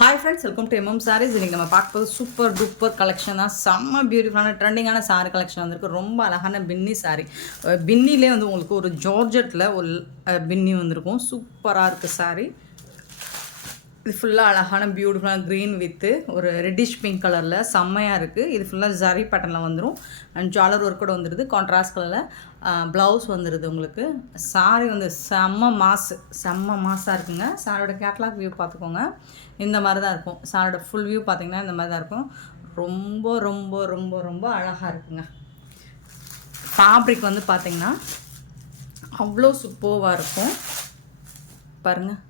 Hi friends, welcome to MM sarees. இன்றைக்கி நம்ம பார்க்கும்போது சூப்பர் டூப்பர் கலெக்ஷன் தான். செம்ம பியூட்டிஃபுல்லான ட்ரெண்டிங்கான சாரீ கலெக்ஷன் வந்திருக்கு. ரொம்ப அழகான பின்னி சாரீ. பின்னிலே வந்து உங்களுக்கு ஒரு ஜார்ஜெட்டில் ஒரு பின்னி வந்திருக்கும். சூப்பராக இருக்குது சாரீ. இது ஃபுல்லாக அழகான பியூட்டிஃபுல்லான க்ரீன் வித்து ஒரு ரெட்டிஷ் பிங்க் கலரில் செம்மையாக இருக்குது. இது ஃபுல்லாக ஜரி பேட்டர்னில் வந்துடும். அண்ட் ஜாலர் ஒர்க் கூட வந்துடுது. கான்ட்ராஸ்ட் கலரில் ப்ளவுஸ் வந்துடுது. உங்களுக்கு சாரீ வந்து செம்ம மாஸாக இருக்குங்க. சாரியோட கேட்லாக் வியூ பார்த்துக்கோங்க. இந்த மாதிரி தான் இருக்கும். சாரியோட ஃபுல் வியூ பார்த்திங்கன்னா இந்த மாதிரி தான் இருக்கும். ரொம்ப ரொம்ப ரொம்ப ரொம்ப அழகாக இருக்குங்க. ஃபேப்ரிக் வந்து பார்த்திங்கன்னா அவ்வளோ சூப்பராக இருக்கும். பாருங்கள்,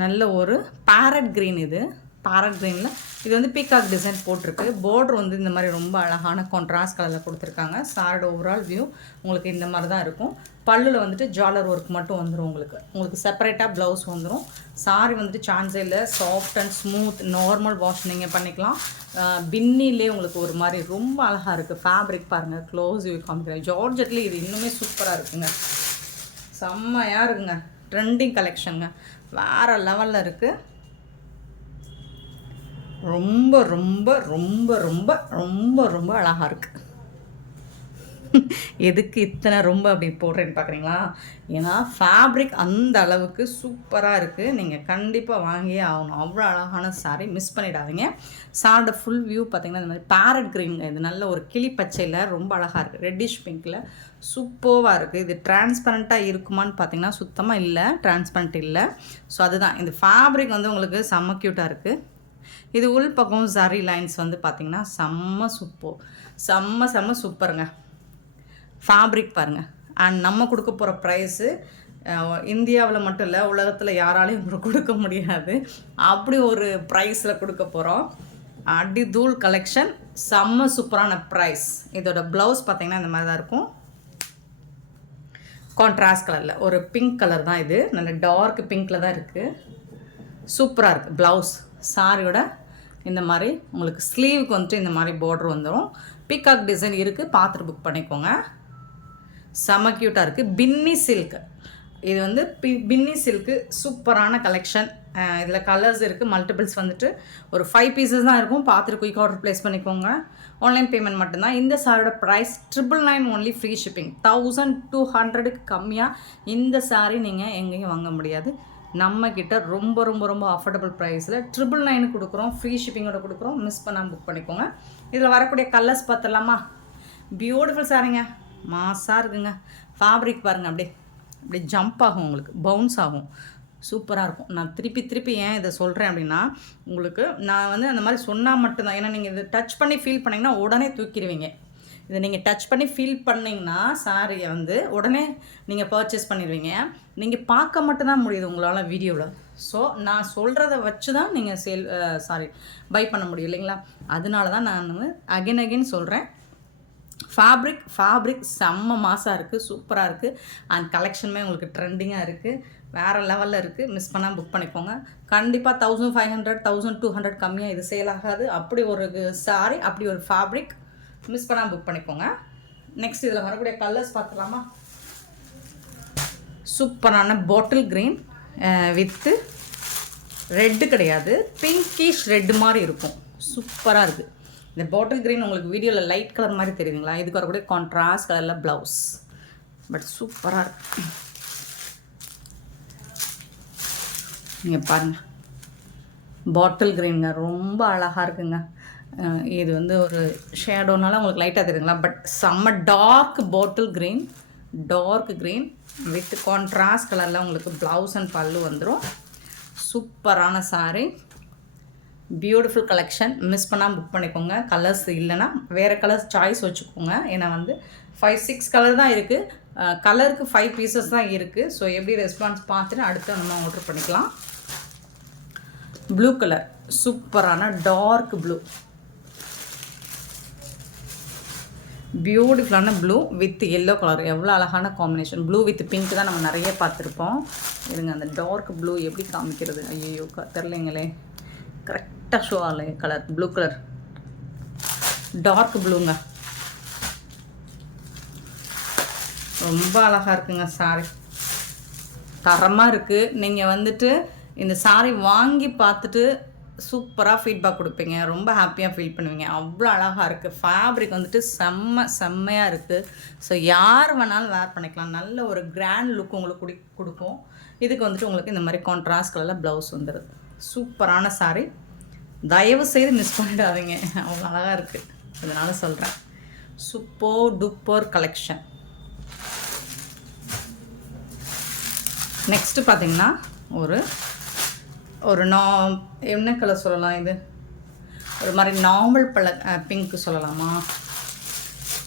நல்ல ஒரு பேரட் க்ரீன். இது பேரட் க்ரீனில் இது வந்து பீகாக் டிசைன் போட்டிருக்கு. பார்டர் வந்து இந்த மாதிரி ரொம்ப அழகான கான்ட்ராஸ்ட் கலரில் கொடுத்துருக்காங்க. சாரோட ஓவரால் வியூ உங்களுக்கு இந்த மாதிரி தான் இருக்கும். பல்லில் வந்துட்டு ஜாலர் ஒர்க் மட்டும் வந்துடும். உங்களுக்கு செப்பரேட்டாக ப்ளவுஸ் வந்துடும். சாரி வந்துட்டு சான்ஸே இல்லை. Soft and smooth, normal wash நீங்கள் பண்ணிக்கலாம். பின்னிலே உங்களுக்கு ஒரு மாதிரி ரொம்ப அழகாக இருக்குது. ஃபேப்ரிக் பாருங்கள், க்ளோஸ் வியூ காமிக்கிறேன். ஜார்ஜெட்லேயே இது இன்னுமே சூப்பராக இருக்குங்க. செம்மையாக இருக்குங்க. ட்ரெண்டிங் கலெக்ஷனுங்க. வேறு லெவலில் இருக்குது. ரொம்ப ரொம்ப ரொம்ப ரொம்ப ரொம்ப ரொம்ப அழகாக இருக்குது. எதுக்கு இத்தனை ரொம்ப அப்படி போடுறேன்னு பார்க்குறீங்களா? ஏன்னா ஃபேப்ரிக் அந்த அளவுக்கு சூப்பராக இருக்குது. நீங்கள் கண்டிப்பாக வாங்கியே ஆகணும். அவ்வளோ அழகான சாரீ, மிஸ் பண்ணிடாதீங்க. சாரோட ஃபுல் வியூ பார்த்திங்கன்னா இந்த மாதிரி பேரட் க்ரீன், இது நல்ல ஒரு கிளி பச்சையில் ரொம்ப அழகாக இருக்குது. ரெட்டிஷ் பிங்க்கில் சூப்பராக இருக்குது. இது டிரான்ஸ்பரண்ட்டாக இருக்குமான்னு பார்த்தீங்கன்னா சுத்தமாக இல்லை, டிரான்ஸ்பரண்ட் இல்லை. ஸோ அதுதான், இந்த ஃபேப்ரிக் வந்து உங்களுக்கு செம்ம க்யூட்டாக இருக்குது. இது உள் பக்கம் ஜரி லைன்ஸ் வந்து பார்த்திங்கன்னா செம்ம சூப்பருங்க. ஃபேப்ரிக் பாருங்கள். அண்ட் நம்ம கொடுக்க போகிற ப்ரைஸு இந்தியாவில் மட்டும் இல்லை, உலகத்தில் யாராலையும் கொடுக்க முடியாது. அப்படி ஒரு ப்ரைஸில் கொடுக்க போகிறோம். அடிதூள் கலெக்ஷன், செம்ம சூப்பரான ப்ரைஸ். இதோட ப்ளவுஸ் பார்த்திங்கன்னா இந்த மாதிரி தான் இருக்கும். கான்ட்ராஸ்ட் கலரில் ஒரு பிங்க் கலர் தான். இது நல்ல டார்க் பிங்க்கில் தான் இருக்குது. சூப்பராக இருக்குது ப்ளவுஸ். சாரியோட இந்த மாதிரி உங்களுக்கு ஸ்லீவுக்கு வந்துட்டு இந்த மாதிரி பார்டர் வந்துடும். பீகாக் டிசைன் இருக்குது, பார்த்துட்டு புக் பண்ணிக்கோங்க. செம க்யூட்டாக இருக்குது. பின்னி சில்க், இது வந்து பின்னி சில்க்கு சூப்பரான கலெக்ஷன். இதில் கலர்ஸ் இருக்குது, மல்டிபிள்ஸ் வந்துட்டு ஒரு 5 பீசஸ் தான் இருக்கும். பார்த்துட்டு குயிக் ஆர்டர் ப்ளேஸ் பண்ணிக்கோங்க. ஆன்லைன் பேமெண்ட் மட்டும்தான். இந்த சாரியோட ப்ரைஸ் 999 ஒன்லி, ஃப்ரீ ஷிப்பிங். 1200க்கு கம்மியாக இந்த சாரீ நீங்கள் எங்கேயும் வாங்க முடியாது. நம்மக்கிட்ட ரொம்ப ரொம்ப ரொம்ப அஃபோர்டபுள் ப்ரைஸில் 999 கொடுக்குறோம். ஃப்ரீ ஷிப்பிங்கோட கொடுக்குறோம். மிஸ் பண்ணாமல் புக் பண்ணிக்கோங்க. இதில் வரக்கூடிய கலர்ஸ் பார்த்துடலாமா? பியூட்டிஃபுல் சாரீங்க, மாஸாக இருக்குங்க. ஃபேப்ரிக் பாருங்கள், அப்படியே ஜம்ப் ஆகும், உங்களுக்கு பவுன்ஸ் ஆகும். சூப்பராக இருக்கும். நான் திருப்பி ஏன் இதை சொல்கிறேன் அப்படின்னா, உங்களுக்கு நான் வந்து அந்த மாதிரி சொன்னால் மட்டும்தான். ஏன்னா நீங்கள் இதை டச் பண்ணி ஃபீல் பண்ணிங்கன்னா உடனே தூக்கிடுவீங்க. இதை நீங்கள் டச் பண்ணி ஃபீல் பண்ணிங்கன்னா சாரியை வந்து உடனே நீங்கள் பர்ச்சேஸ் பண்ணிடுவீங்க. நீங்கள் பார்க்க மட்டும்தான் முடியுது உங்களால் வீடியோவில். ஸோ நான் சொல்கிறத வச்சு தான் நீங்கள் பை பண்ண முடியும் இல்லைங்களா? அதனால தான் நான் அகைன் சொல்கிறேன். ஃபேப்ரிக் செம்ம மாசாக இருக்குது, சூப்பராக இருக்குது. அண்ட் கலெக்ஷனுமே உங்களுக்கு ட்ரெண்டிங்காக இருக்குது, வேறு லெவலில் இருக்குது. மிஸ் பண்ணால் புக் பண்ணிக்கோங்க. கண்டிப்பாக 1500 1200 கம்மியாக இது சேல் ஆகாது. அப்படி ஒரு சாரி, அப்படி ஒரு ஃபேப்ரிக். மிஸ் பண்ணால் புக் பண்ணிக்கோங்க. நெக்ஸ்ட் இதில் வரக்கூடிய கலர்ஸ் பார்த்துலாமா? சூப்பரான பாட்டில் க்ரீன் வித்து ரெட்டு கிடையாது, பிங்கிஷ் ரெட்டு மாதிரி இருக்கும். சூப்பராக இருக்குது. இந்த பாட்டில் க்ரீன் உங்களுக்கு வீடியோவில் லைட் கலர் மாதிரி தெரியுதுங்களா? இதுக்கு வரக்கூடிய கான்ட்ராஸ்ட் கலரில் ப்ளவுஸ். பட் சூப்பராக இருக்கு. நீங்கள் பாருங்கள், பாட்டில் க்ரீனுங்க, ரொம்ப அழகாக இருக்குங்க. இது வந்து ஒரு ஷேடோனால உங்களுக்கு லைட்டாக தெரியுதுங்களா? பட் செம்ம dark bottle green with contrast கலரில் உங்களுக்கு ப்ளவுஸ் அண்ட் பல்லு வந்துடும். சூப்பரான சாரீ, பியூட்டிஃபுல் கலெக்ஷன். மிஸ் பண்ணால் புக் பண்ணிக்கோங்க. கலர்ஸ் இல்லைன்னா வேறு கலர்ஸ் சாய்ஸ் வச்சுக்கோங்க. ஏன்னா வந்து 5-6 கலர் தான் இருக்குது. கலருக்கு 5 பீசஸ் தான் இருக்குது. ஸோ எப்படி ரெஸ்பான்ஸ் பார்த்துட்டு அடுத்து நம்ம ஆர்டர் பண்ணிக்கலாம். ப்ளூ கலர், சூப்பரான டார்க் ப்ளூ, பியூட்டிஃபுல்லான ப்ளூ வித் எல்லோ கலர். எவ்வளோ அழகான காம்பினேஷன். ப்ளூ வித் பிங்க் தான் நம்ம நிறைய பார்த்துருப்போம். இருங்க, அந்த டார்க் ப்ளூ எப்படி காமிக்கிறது? ஐயோ தெரிலைங்களே, கரெக்டாக ஷோ ஆகலை. கலர் ப்ளூ கலர், டார்க் ப்ளூங்க, ரொம்ப அழகாக இருக்குங்க. சாரி தரமாக இருக்குது. நீங்கள் வந்துட்டு இந்த சாரி வாங்கி பார்த்துட்டு சூப்பராக ஃபீட்பேக் கொடுப்பீங்க, ரொம்ப ஹாப்பியாக ஃபீல் பண்ணுவீங்க. அவ்வளோ அழகாக இருக்குது. ஃபேப்ரிக் வந்துட்டு செம்மையாக இருக்குது. ஸோ யார் வேணாலும் வேர் பண்ணிக்கலாம். நல்ல ஒரு கிராண்ட் லுக் உங்களுக்கு கொடுக்கும். இதுக்கு வந்துட்டு உங்களுக்கு இந்த மாதிரி கான்ட்ராஸ்ட் கலரில் ப்ளவுஸ் வந்துடுது. சூப்பரான சாரீ, தயவு செய்து மிஸ் பண்ணிடாதீங்க. அவ்வளோ அழகாக இருக்குது, அதனால சொல்கிறேன். Super duper collection. நெக்ஸ்ட்டு பார்த்திங்கன்னா ஒரு என்ன கலர் சொல்லலாம், இது ஒரு மாதிரி நார்மல் பிங்க்கு சொல்லலாமா,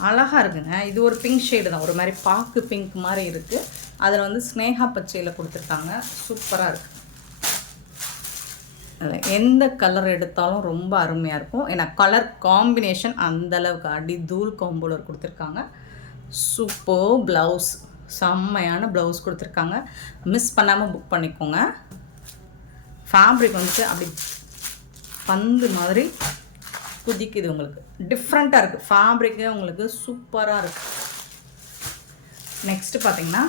அழகாக இருக்குங்க. இது ஒரு பிங்க் ஷேடு தான், ஒரு மாதிரி பாக்கு பிங்க் மாதிரி இருக்குது. அதில் வந்து ஸ்னேகா பச்சையில் கொடுத்துருக்காங்க. சூப்பராக இருக்குது. எந்த கலர் எடுத்தாலும் ரொம்ப அருமையாக இருக்கும். ஏன்னா கலர் காம்பினேஷன் அந்தளவுக்கு அடி தூள் காம்போலர் கொடுத்துருக்காங்க. சூப்பர் ப்ளவுஸ், செம்மையான ப்ளவுஸ் கொடுத்துருக்காங்க. மிஸ் பண்ணாமல் புக் பண்ணிக்கோங்க. ஃபேப்ரிக் வந்துட்டு அப்படி பந்து மாதிரி குதிக்குது, உங்களுக்கு டிஃப்ரெண்ட்டாக இருக்குது. ஃபேப்ரிக்கு உங்களுக்கு சூப்பராக இருக்குது. நெக்ஸ்ட்டு பார்த்திங்கன்னா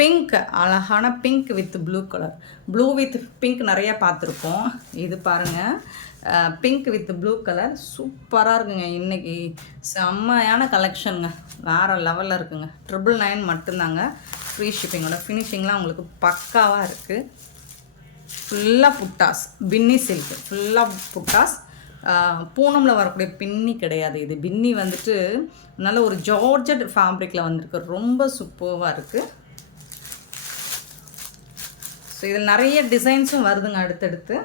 பிங்க், அழகான pink with blue colour. Blue with pink நிறையா பார்த்துருப்போம். இது பாருங்கள், பிங்க் வித் ப்ளூ கலர் சூப்பராக இருக்குங்க. இன்றைக்கி செம்மையான கலெக்ஷனுங்க, வேறு லெவலில் இருக்குங்க. 999 மட்டும்தாங்க, ஃப்ரீ ஷிப்பிங்கோட. ஃபினிஷிங்லாம் உங்களுக்கு பக்காவாக இருக்குது. ஃபுல்லாக புட்டாஸ், பின்னி சில்க், ஃபுல்லாக புட்டாஸ். பூனமில் வரக்கூடிய பின்னி கிடையாது. இது பின்னி வந்துட்டு நல்ல ஒரு ஜார்ஜட் ஃபேப்ரிக்கில் வந்திருக்கு. ரொம்ப சூப்பராக இருக்குது. ஸோ இதில் நிறைய டிசைன்ஸும் வருதுங்க அடுத்தடுத்து.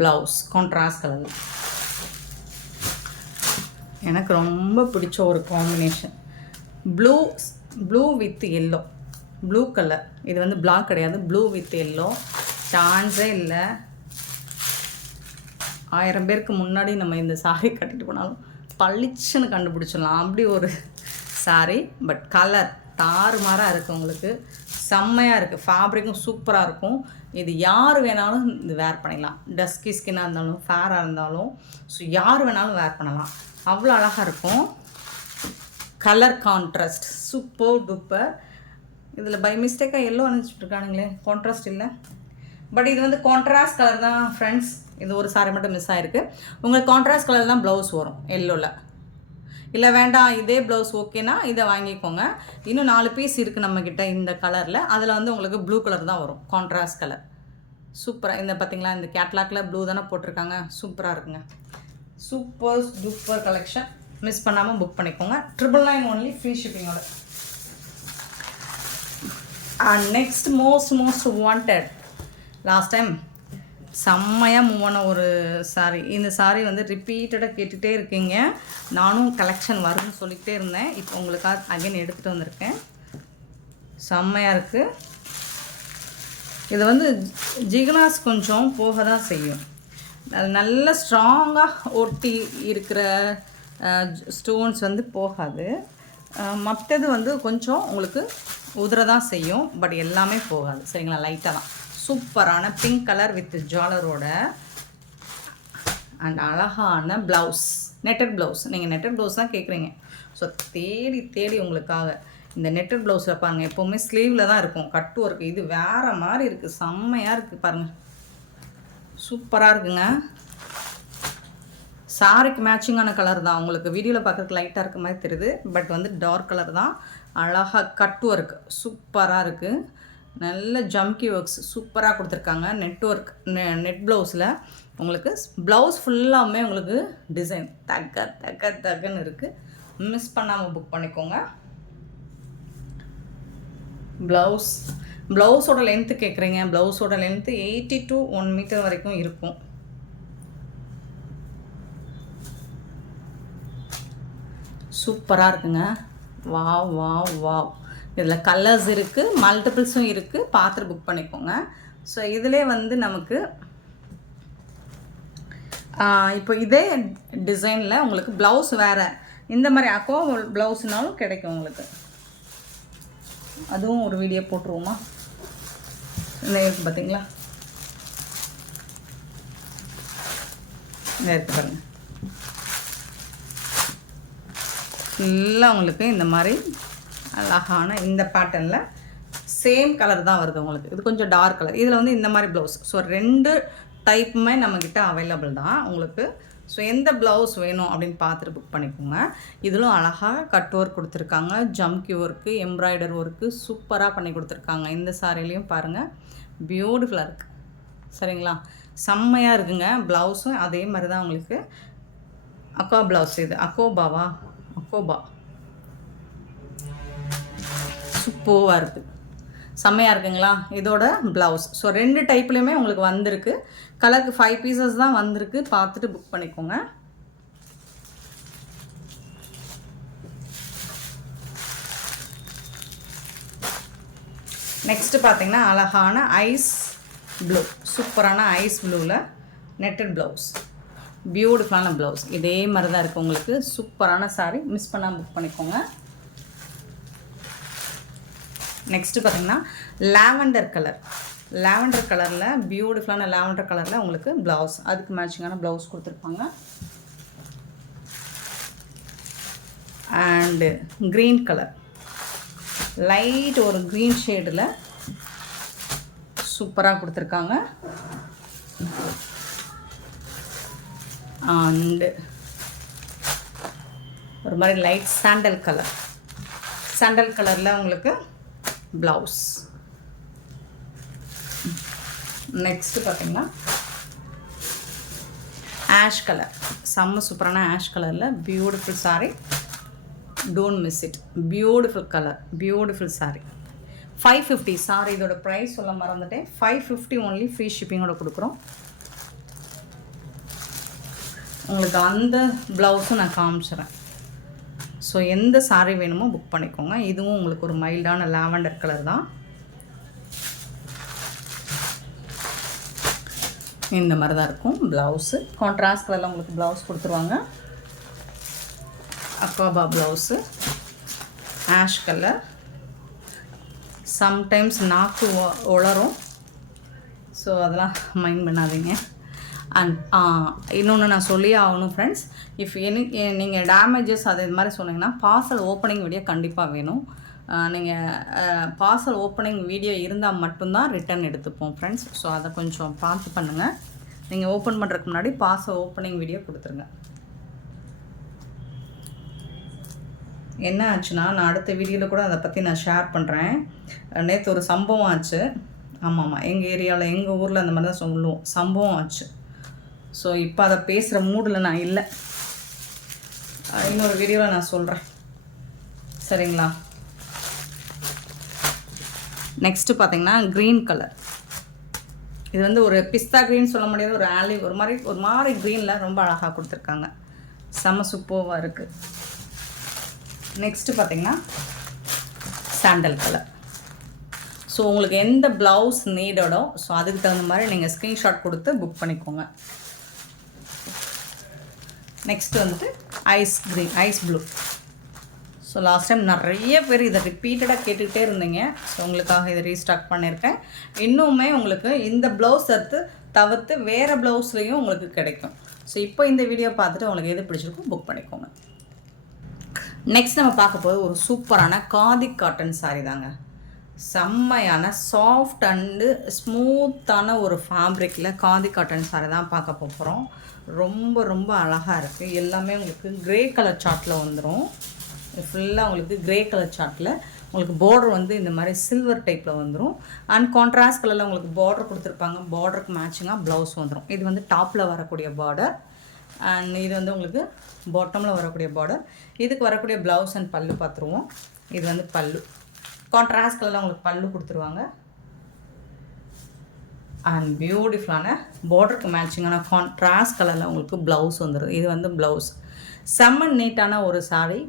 ப்ளவுஸ் கான்ட்ராஸ்ட் கலர், எனக்கு ரொம்ப பிடிச்ச ஒரு combination. Blue with yellow, blue colour. இது வந்து பிளாக் கிடையாது, ப்ளூ வித் எல்லோ. சான்ஸே இல்லை. 1000 பேருக்கு முன்னாடி நம்ம இந்த சாரீ கட்டிட்டு போனாலும் பளிச்சுன்னு கண்டுபிடிச்சிடலாம், அப்படி ஒரு சாரீ. பட் கலர் தாறுமாறாக இருக்குது, உங்களுக்கு செம்மையாக இருக்குது. ஃபேப்ரிக்கும் சூப்பராக இருக்கும். இது யார் வேணாலும் இது வேர் பண்ணிடலாம். டஸ்கி ஸ்கின்னாக இருந்தாலும் ஃபேராக இருந்தாலும் ஸோ யார் வேணாலும் வேர் பண்ணலாம். அவ்வளோ அழகாக இருக்கும். Colour contrast super duper. இதில் பை மிஸ்டேக்காக எல்லோ அனுப்பிச்சிட்ருக்கானுங்களே, கான்ட்ராஸ்ட் இல்லை. பட் இது வந்து கான்ட்ராஸ்ட் கலர் தான் ஃப்ரெண்ட்ஸ். இது ஒரு சாரி மட்டும் மிஸ் ஆகிருக்கு. உங்களுக்கு கான்ட்ராஸ்ட் கலர் தான் ப்ளவுஸ் வரும் எல்லோவில். இல்லை வேண்டாம் இதே ப்ளவுஸ் ஓகேனா இதை வாங்கிக்கோங்க. இன்னும் 4 பீஸ் இருக்குது நம்மக்கிட்ட இந்த கலரில். அதில் வந்து உங்களுக்கு ப்ளூ கலர் தான் வரும், கான்ட்ராஸ்ட் கலர். சூப்பராக இந்த பார்த்திங்களா, இந்த கேட்லாக்கில் ப்ளூ தானே போட்டிருக்காங்க. சூப்பராக இருக்குங்க. Super duper collection. மிஸ் பண்ணாமல் புக் பண்ணிக்கோங்க. 999 ஒன்லி, ஃப்ரீ ஷிப்பிங்கோட. Next most wanted, last time செம்மையாக மூவ் ஆன ஒரு சாரீ. இந்த சாரீ வந்து ரிப்பீட்டடாக கேட்டுகிட்டே இருக்கீங்க. நானும் கலெக்ஷன் வரும்னு சொல்லிகிட்டே இருந்தேன். இப்போ உங்களுக்காக அகைன் எடுத்துகிட்டு வந்திருக்கேன். செம்மையாக இருக்குது. இது வந்து ஜிகனாஸ் கொஞ்சம் போக தான் செய்யும். அது நல்ல ஸ்ட்ராங்காக ஒட்டி இருக்கிற ஸ்டோன்ஸ் வந்து போகாது. மற்றது வந்து கொஞ்சம் உங்களுக்கு உதிர தான் செய்யும், பட் எல்லாமே போகாது. சரிங்களா, லைட்டாக தான். சூப்பரான பிங்க் கலர் வித் ஜாலரோட அண்ட் அழகான ப்ளவுஸ், நெட்டட் ப்ளவுஸ். நீங்கள் நெட்டட் ப்ளவுஸ் தான் கேட்குறீங்க. ஸோ தேடி உங்களுக்காக இந்த நெட்டட் ப்ளவுஸில் பாருங்கள், எப்போவுமே ஸ்லீவில் தான் இருக்கும், கட்டு ஒர்க். இது வேறு மாதிரி இருக்குது, செம்மையாக இருக்குது பாருங்கள். சூப்பராக இருக்குங்க. சாரிக்கு மேட்சிங்கான கலர் தான். உங்களுக்கு வீடியோவில் பார்க்குறதுக்கு லைட்டாக இருக்க மாதிரி தெரியுது, பட் வந்து டார்க் கலர் தான். அழகாக கட் ஒர்க் சூப்பராக இருக்குது. நல்ல ஜம்கி ஒர்க்ஸ் சூப்பராக கொடுத்துருக்காங்க. நெட் ப்ளவுஸில் உங்களுக்கு ப்ளவுஸ் ஃபுல்லாமே உங்களுக்கு டிசைன் தக்கன்னு இருக்குது. மிஸ் பண்ணாமல் புக் பண்ணிக்கோங்க. ப்ளவுஸோட லென்த்து கேட்குறீங்க. ப்ளவுஸோட லென்த்து 80 to 1 மீட்டர் வரைக்கும் இருக்கும். சூப்பராக இருக்குங்க. வாவ். இதில் கலர்ஸ் இருக்குது, மல்டிபிள்ஸும் இருக்குது, பார்த்துட்டு புக் பண்ணிக்கோங்க. ஸோ இதிலே வந்து நமக்கு இப்போ இதே டிசைனில் உங்களுக்கு ப்ளவுஸ் வேறு இந்த மாதிரி அக்கோ ப்ளவுஸ்னாலும் கிடைக்கும் உங்களுக்கு. அதுவும் ஒரு வீடியோ போட்டுருவோமா? இந்த இருக்குது பார்த்தீங்களா, இந்த இருக்குது பாருங்கள். ஃபுல்லாக உங்களுக்கு இந்த மாதிரி அழகான இந்த பேட்டர்னில் சேம் கலர் தான் வருது உங்களுக்கு. இது கொஞ்சம் டார்க் கலர். இதில் வந்து இந்த மாதிரி ப்ளவுஸ். ஸோ 2 டைப்புமே நம்மக்கிட்ட அவைலபிள் தான் உங்களுக்கு. ஸோ எந்த ப்ளவுஸ் வேணும் அப்படின்னு பார்த்துட்டு புக் பண்ணிக்கோங்க. இதிலும் அழகாக கட் ஒர்க் கொடுத்துருக்காங்க, ஜம்கி ஒர்க்கு, எம்ப்ராய்டர் ஒர்க்கு சூப்பராக பண்ணி கொடுத்துருக்காங்க. இந்த சாரிலையும் பாருங்கள், பியூட்டிஃபுல்லாக இருக்குது. சரிங்களா, செம்மையாக இருக்குங்க. ப்ளவுஸும் அதே மாதிரி தான் உங்களுக்கு. அக்கா ப்ளவுஸ் இது அக்கோபா சூப்பராக இருக்குது, செம்மையாக இருக்குங்களா இதோட ப்ளவுஸ். ஸோ 2 டைப்லேயுமே உங்களுக்கு வந்திருக்கு. கலருக்கு 5 பீசஸ் தான் வந்திருக்கு. பார்த்துட்டு புக் பண்ணிக்கோங்க. நெக்ஸ்ட்டு பார்த்தீங்கன்னா அழகான ஐஸ் ப்ளூ, சூப்பரான ஐஸ் ப்ளூவில் நெட்டட் ப்ளவுஸ், பியூட்டிஃபுல்லான ப்ளவுஸ். இதே மாதிரி தான் இருக்குது உங்களுக்கு. சூப்பரான சாரீ, மிஸ் பண்ணாமல் புக் பண்ணிக்கோங்க. நெக்ஸ்ட்டு பார்த்திங்கன்னா லாவெண்டர் கலரில் பியூட்டிஃபுல்லான லாவெண்டர் கலரில் உங்களுக்கு ப்ளவுஸ், அதுக்கு மேட்சிங்கான ப்ளவுஸ் கொடுத்துருப்பாங்க. அண்டு க்ரீன் கலர், லைட் ஒரு க்ரீன் ஷேடில் சூப்பராக கொடுத்துருக்காங்க. அண்டு ஒரு மாதிரி லைட் சாண்டல் கலரில் உங்களுக்கு ப்ளவுஸ். நெக்ஸ்ட்டு பார்த்திங்கன்னா ஆஷ் கலர், செம்ம சூப்பரான ஆஷ் கலரில் beautiful sari. Don't miss it. Beautiful colour, beautiful sari. 550 sorry. இதோட ப்ரைஸ் சொல்ல மறந்துட்டேன். 550 ஒன்லி, ஃப்ரீ ஷிப்பிங்கோட கொடுக்குறோம் உங்களுக்கு. அந்த ப்ளவுஸும் நான் காமிச்சிட்றேன். ஸோ எந்த சாரீ வேணுமோ புக் பண்ணிக்கோங்க. இதுவும் உங்களுக்கு ஒரு மைல்டான லாவெண்டர் கலர் தான். இந்த மாதிரி தான் இருக்கும் ப்ளவுஸு. கான்ட்ராஸ்ட் கலரில் உங்களுக்கு ப்ளவுஸ் கொடுத்துருவாங்க. Aqaba blouse, ash colour. Sometimes நாக்கு உளரும், ஸோ அதெல்லாம் மைண்ட் பண்ணாதீங்க. அண்ட் இன்னொன்று நான் சொல்லி ஆகணும் ஃப்ரெண்ட்ஸ், இஃப் நீங்கள் டேமேஜஸ் அது இது மாதிரி சொன்னீங்கன்னா பார்சல் ஓப்பனிங் வீடியோ கண்டிப்பாக வேணும். நீங்கள் பார்சல் ஓப்பனிங் வீடியோ இருந்தால் மட்டும்தான் ரிட்டன் எடுத்துப்போம் ஃப்ரெண்ட்ஸ். ஸோ அதை கொஞ்சம் பார்த்து பண்ணுங்கள். நீங்கள் ஓப்பன் பண்ணுறதுக்கு முன்னாடி பார்சல் ஓப்பனிங் வீடியோ கொடுத்துருங்க. என்ன ஆச்சுன்னா, நான் அடுத்த வீடியோவில் கூட அதை பற்றி நான் ஷேர் பண்ணுறேன். நேற்று ஒரு சம்பவம் ஆச்சு. ஆமாம், எங்கள் ஏரியாவில், எங்கள் ஊரில் அந்த மாதிரி தான் சொல்லுவோம், சம்பவம் ஆச்சு. ஸோ இப்போ அதை பேசுகிற மூடில் நான் இல்லை. இன்னொரு வீடியோவில் நான் சொல்கிறேன், சரிங்களா. நெக்ஸ்ட்டு பார்த்தீங்கன்னா க்ரீன் கலர். இது வந்து ஒரு பிஸ்தா க்ரீன் சொல்ல முடியாது, ஒரு ஆலிவ், ஒரு மாதிரி க்ரீனில் ரொம்ப அழகாக கொடுத்துருக்காங்க. செம சூப்பராக இருக்குது. நெக்ஸ்ட்டு பார்த்தீங்கன்னா சாண்டல் கலர். ஸோ உங்களுக்கு எந்த ப்ளவுஸ் நீடடோ ஸோ அதுக்கு தகுந்த மாதிரி நீங்கள் ஸ்க்ரீன்ஷாட் கொடுத்து புக் பண்ணிக்கோங்க. நெக்ஸ்ட்டு வந்துட்டு ice green, ice blue. So last time நிறைய பேர் இதை ரிப்பீட்டடாக கேட்டுக்கிட்டே இருந்தீங்க. ஸோ உங்களுக்காக இதை ரீஸ்டாக் பண்ணியிருக்கேன். இன்னுமே உங்களுக்கு இந்த ப்ளவுஸ் தவிர்த்து வேறு ப்ளவுஸ்லேயும் உங்களுக்கு கிடைக்கும். ஸோ இப்போ இந்த வீடியோ பார்த்துட்டு உங்களுக்கு எது பிடிச்சிருக்கும் புக் பண்ணிக்கோங்க. நெக்ஸ்ட் நம்ம பார்க்க போது ஒரு சூப்பரான காதி காட்டன் சாரீ தாங்க. செம்மையான சாஃப்ட் அண்டு ஸ்மூத்தான ஒரு ஃபேப்ரிக்கில் காதி காட்டன் சாரீ தான் பார்க்க போகிறோம். ரொம்ப ரொம்ப அழகாக இருக்குது. எல்லாமே உங்களுக்கு க்ரே கலர் சார்ட்டில் வந்துடும். ஃபுல்லாக உங்களுக்கு க்ரே கலர் சார்ட்டில் உங்களுக்கு பார்டர் வந்து இந்த மாதிரி சில்வர் டைப்பில் வந்துடும். அண்ட் கான்ட்ராஸ்ட் கலரில் உங்களுக்கு பார்டர் கொடுத்துருப்பாங்க. பார்டருக்கு மேட்சிங்காக ப்ளவுஸ் வந்துடும். இது வந்து டாப்பில் வரக்கூடிய பார்டர், அண்ட் இது வந்து உங்களுக்கு பாட்டமில் வரக்கூடிய பார்டர். இதுக்கு வரக்கூடிய ப்ளவுஸ் அண்ட் பல்லு பார்த்துருவோம். இது வந்து பல்லு, கான்ட்ராஸ்ட் கலரில் உங்களுக்கு பல்லு கொடுத்துருவாங்க. அண்ட் பியூட்டிஃபுல்லான பார்டருக்கு மேட்சிங்கான கான்ட்ராஸ்ட் கலரில் உங்களுக்கு ப்ளவுஸ் வந்துடும். இது வந்து ப்ளவுஸ். செம்ம நீட்டான ஒரு சாரீ,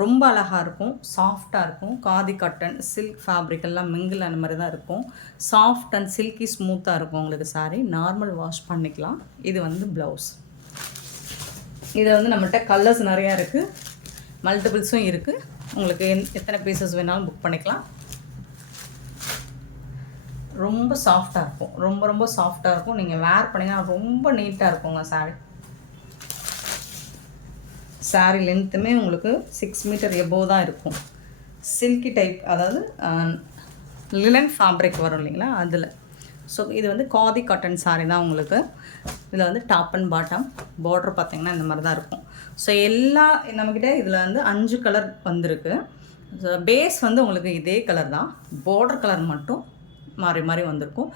ரொம்ப அழகாக இருக்கும், சாஃப்டாக இருக்கும். காதி காட்டன், சில்க் ஃபேப்ரிக் எல்லாம் மிங்கிள் அந்த மாதிரி தான் இருக்கும். சாஃப்ட் அண்ட் சில்கி ஸ்மூத்தாக இருக்கும் உங்களுக்கு சாரீ. நார்மல் வாஷ் பண்ணிக்கலாம். இது வந்து ப்ளவுஸ். இதை வந்து நம்மள்கிட்ட கலர்ஸ் நிறையா இருக்குது, மல்டிபிள்ஸும் இருக்குது. உங்களுக்கு எத்தனை பீசஸ் வேணாலும் புக் பண்ணிக்கலாம். ரொம்ப சாஃப்டாக இருக்கும், ரொம்ப ரொம்ப சாஃப்டாக இருக்கும். நீங்கள் வேர் பண்ணிங்கன்னா ரொம்ப நீட்டாக இருக்குங்க சாரீ. சாரீ லென்த்துமே உங்களுக்கு 6 மீட்டர் எபோவ் தான் இருக்கும். சில்கி டைப், அதாவது லினன் ஃபேப்ரிக் வரும் இல்லைங்களா அதில். ஸோ இது வந்து காதி காட்டன் சாரீ தான் உங்களுக்கு. இதில் வந்து டாப் அண்ட் பாட்டம் பார்டர் பார்த்திங்கன்னா இந்த மாதிரி தான் இருக்கும். ஸோ எல்லா நம்மக்கிட்ட இதில் வந்து 5 கலர் வந்திருக்கு. ஸோ பேஸ் வந்து உங்களுக்கு இதே கலர் தான், பார்டர் கலர் மட்டும் மாறி மாறி வந்திருக்கும்.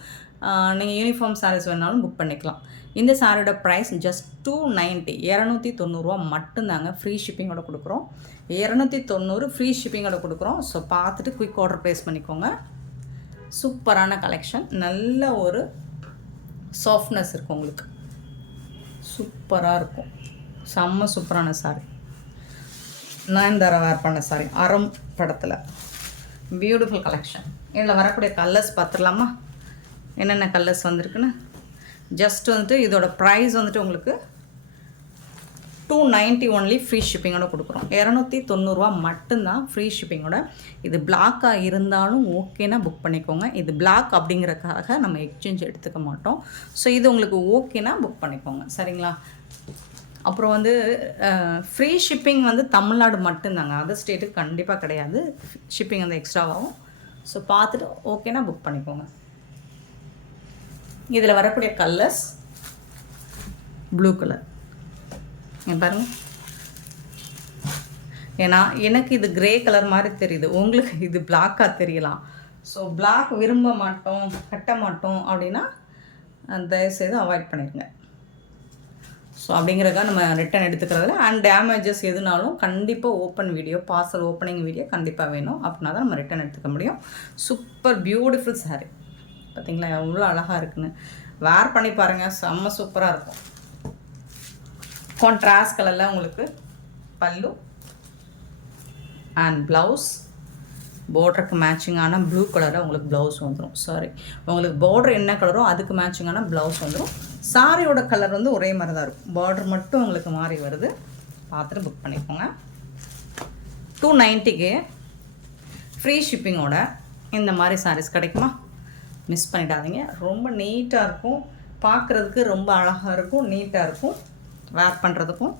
நீங்கள் யூனிஃபார்ம் சாரீஸ் வேணாலும் புக் பண்ணிக்கலாம். இந்த சாரியோட ப்ரைஸ் ஜஸ்ட் 290, 290 மட்டும்தாங்க. ஃப்ரீ ஷிப்பிங்கோட கொடுக்குறோம். 290 ஃப்ரீ ஷிப்பிங்கோட கொடுக்குறோம். ஸோ பார்த்துட்டு குயிக் ஆர்டர் ப்ளேஸ் பண்ணிக்கோங்க. சூப்பரான கலெக்ஷன், நல்ல ஒரு சாஃப்ட்னஸ் இருக்கும் உங்களுக்கு, சூப்பராக இருக்கும். செம்ம சூப்பரான சாரி. நயன்தாரா வேர் பண்ண சாரி, அறம் படத்தில். Beautiful collection. இதில் வரக்கூடிய கலர்ஸ் பார்த்துடலாமா, என்னென்ன கலர்ஸ் வந்திருக்குன்னு. ஜஸ்ட் வந்துட்டு இதோட ப்ரைஸ் வந்துட்டு உங்களுக்கு 290 ஒன்லி ஃப்ரீ ஷிப்பிங்கோட கொடுக்குறோம். 290 மட்டும்தான் ஃப்ரீ ஷிப்பிங்கோட. இது பிளாக்காக இருந்தாலும் ஓகேனா புக் பண்ணிக்கோங்க. இது பிளாக் அப்படிங்கிறக்காக நம்ம எக்ஸ்சேஞ்ச் எடுத்துக்க மாட்டோம். ஸோ இது உங்களுக்கு ஓகேனா புக் பண்ணிக்கோங்க, சரிங்களா. அப்புறம் வந்து ஃப்ரீ ஷிப்பிங் வந்து தமிழ்நாடு மட்டும்தாங்க, அதர் ஸ்டேட்டுக்கு கண்டிப்பாக கிடையாது. ஷிப்பிங் வந்து எக்ஸ்ட்ராவாகும். ஸோ பார்த்துட்டு ஓகேனா புக் பண்ணிக்கோங்க. இதில் வரக்கூடிய கலர்ஸ் ப்ளூ கலர் பாருங்க. ஏன்னா எனக்கு இது கிரே கலர் மாதிரி தெரியுது, உங்களுக்கு இது பிளாக்காக தெரியலாம். ஸோ பிளாக் விரும்ப மாட்டோம், கட்ட மாட்டோம் அப்படின்னா தயவுசெய்து அவாய்ட் பண்ணிடுங்க. ஸோ அப்படிங்கிறதுக்காக நம்ம ரிட்டன் எடுத்துக்கிறதுல. அண்ட் டேமேஜஸ் எதுனாலும் கண்டிப்பாக open video, parcel opening video கண்டிப்பாக வேணும். அப்படின்னா தான் நம்ம ரிட்டன் எடுத்துக்க முடியும். சூப்பர் பியூட்டிஃபுல் சாரீ பார்த்தீங்களா, எவ்வளோ அழகாக இருக்குன்னு. வேர் பண்ணி பாருங்கள், செம்ம சூப்பராக இருக்கும். கான்ட்ராஸ்ட் கலரில் உங்களுக்கு பல்லு அண்ட் ப்ளவுஸ். பார்டருக்கு மேட்சிங்கான ப்ளூ கலராக உங்களுக்கு ப்ளவுஸ் வந்துடும். சாரி, உங்களுக்கு பார்டர் என்ன கலரோ அதுக்கு மேட்சிங்கான ப்ளவுஸ் வந்துடும். சாரியோட கலர் வந்து ஒரே மாதிரி தான் இருக்கும், பார்டர் மட்டும் உங்களுக்கு மாறி வருது. பார்த்துட்டு புக் பண்ணிக்கோங்க. 290க்கு ஃப்ரீ ஷிப்பிங்கோட இந்த மாதிரி சாரீஸ் கிடைக்குமா, மிஸ் பண்ணிடாதீங்க. ரொம்ப நீட்டாக இருக்கும், பார்க்குறதுக்கு ரொம்ப அழகாக இருக்கும், நீட்டாக இருக்கும் வேர் பண்ணுறதுக்கும்.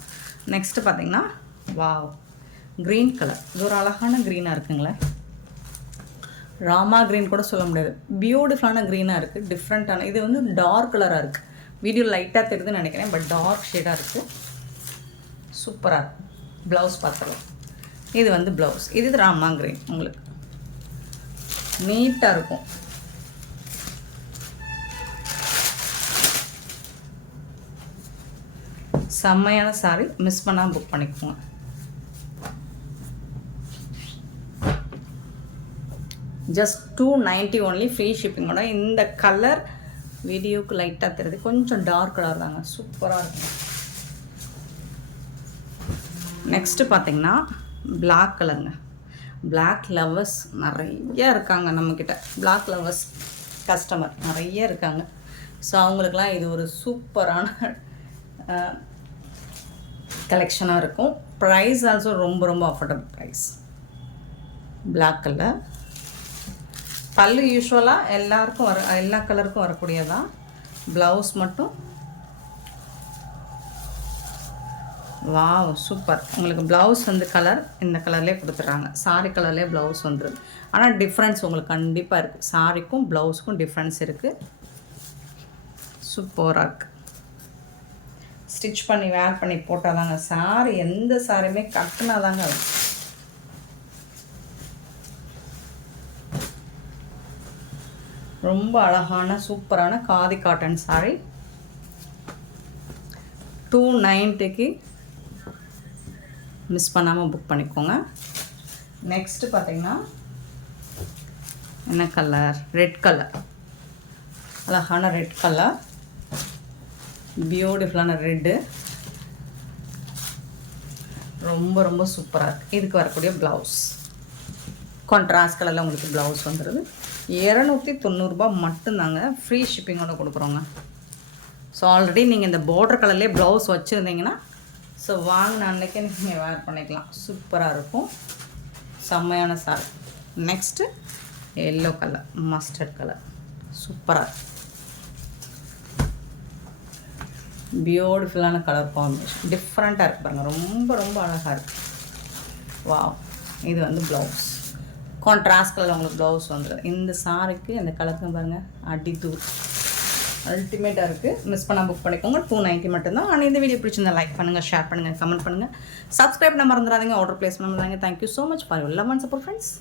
நெக்ஸ்ட்டு பார்த்திங்கன்னா வாவ், க்ரீன் கலர். இது ஒரு அழகான க்ரீனாக இருக்குங்களே, ராமா க்ரீன் கூட சொல்ல முடியாது, பியூட்டிஃபுல்லான க்ரீனாக இருக்குது. டிஃப்ரெண்ட்டான, இது வந்து டார்க் கலராக இருக்குது. வீடியோ லைட்டாக தெரியுதுன்னு நினைக்கிறேன், பட் டார்க் ஷேடாக இருக்குது. சூப்பராக இருக்கும். ப்ளவுஸ் பார்த்துக்கலாம். இது வந்து ப்ளவுஸ், இது ராமா க்ரீன். உங்களுக்கு நீட்டாக இருக்கும். செம்மையான சாரி, மிஸ் பண்ணாமல் புக் பண்ணிக்கோங்க. ஜஸ்ட் 290 ஒன்லி ஃப்ரீ ஷிப்பிங்கோட. இந்த கலர் வீடியோவுக்கு லைட்டாக தெரியுது, கொஞ்சம் டார்க் கலர் தாங்க, சூப்பராக இருக்கும். நெக்ஸ்ட்டு பார்த்திங்கன்னா பிளாக் கலருங்க. பிளாக் லவ்வர்ஸ் நிறைய இருக்காங்க நம்மக்கிட்ட, பிளாக் லவ்வர்ஸ் கஸ்டமர் நிறைய இருக்காங்க. ஸோ அவங்களுக்கெல்லாம் இது ஒரு சூப்பரான கலெக்ஷனாக இருக்கும். ப்ரைஸ் ஆல்சோ ரொம்ப ரொம்ப அஃபோர்டபுள் ப்ரைஸ். பிளாக் கலர் பல்லு யூஸ்வலாக எல்லாருக்கும் எல்லா கலருக்கும் வரக்கூடியதான். ப்ளவுஸ் மட்டும் வாவ் சூப்பர். உங்களுக்கு ப்ளவுஸ் வந்து கலர் இந்த கலர்லேயே கொடுத்துட்றாங்க, சாரி கலர்லேயே ப்ளவுஸ் வந்துடுது. ஆனால் டிஃப்ரென்ஸ் உங்களுக்கு கண்டிப்பாக இருக்குது, சாரிக்கும் ப்ளவுஸுக்கும் டிஃப்ரென்ஸ் இருக்குது. சூப்பராக இருக்குது. ஸ்டிச் பண்ணி வேர் பண்ணி போட்டால் தாங்க சாரி, எந்த சாரியுமே கட்டினா தாங்க அது. ரொம்ப அழகான சூப்பரான காதி காட்டன் சாரி. 290க்கு மிஸ் பண்ணாமல் புக் பண்ணிக்கோங்க. நெக்ஸ்ட்டு பார்த்தீங்கன்னா என்ன கலர், ரெட் கலர். அழகான ரெட் கலர், பியூட்டிஃபுல்லான ரெட்டு, ரொம்ப ரொம்ப சூப்பராக இருக்குது. இதுக்கு வரக்கூடிய ப்ளவுஸ் கான்ட்ராஸ்ட் கலரில் உங்களுக்கு ப்ளவுஸ் வந்துடுது. 290 மட்டும்தாங்க, ஃப்ரீ ஷிப்பிங்கோட கொடுக்குறோங்க. ஸோ ஆல்ரெடி நீங்கள் இந்த பார்டர் கலர்லேயே ப்ளவுஸ் வச்சுருந்தீங்கன்னா ஸோ வாங்கின அன்றைக்கே நீங்கள் வேர் பண்ணிக்கலாம், சூப்பராக இருக்கும். செம்மையான sorry. Next yellow colour, mustard colour, சூப்பராக இருக்கும். பியூட்டிஃபுல்லான கலர் காம்பினேஷன், டிஃப்ரெண்ட்டாக இருக்குது பாருங்கள், ரொம்ப ரொம்ப அழகாக இருக்குது. வாவ். இது வந்து ப்ளவுஸ் கான்ட்ராஸ்ட் கலர் உங்களுக்கு ப்ளவுஸ் வந்துடும். இந்த சாரிக்கு இந்த கலருக்கு பாருங்கள் அடித்தூர் அல்டிமேட்டாக இருக்குது. மிஸ் பண்ணால் புக் பண்ணிக்கோங்க. 290 மட்டும்தான். ஆனால் இந்த வீடியோ பிடிச்சிருந்தா லைக் பண்ணுங்கள், ஷேர் பண்ணுங்கள், கமெண்ட் பண்ணுங்கள், சப்ஸ்கிரைப் பண்ண மறந்துடாதீங்க, ஆர்டர் ப்ளேஸ் பண்ண மறந்துடாதீங்க. Thank you so much for your love and support friends.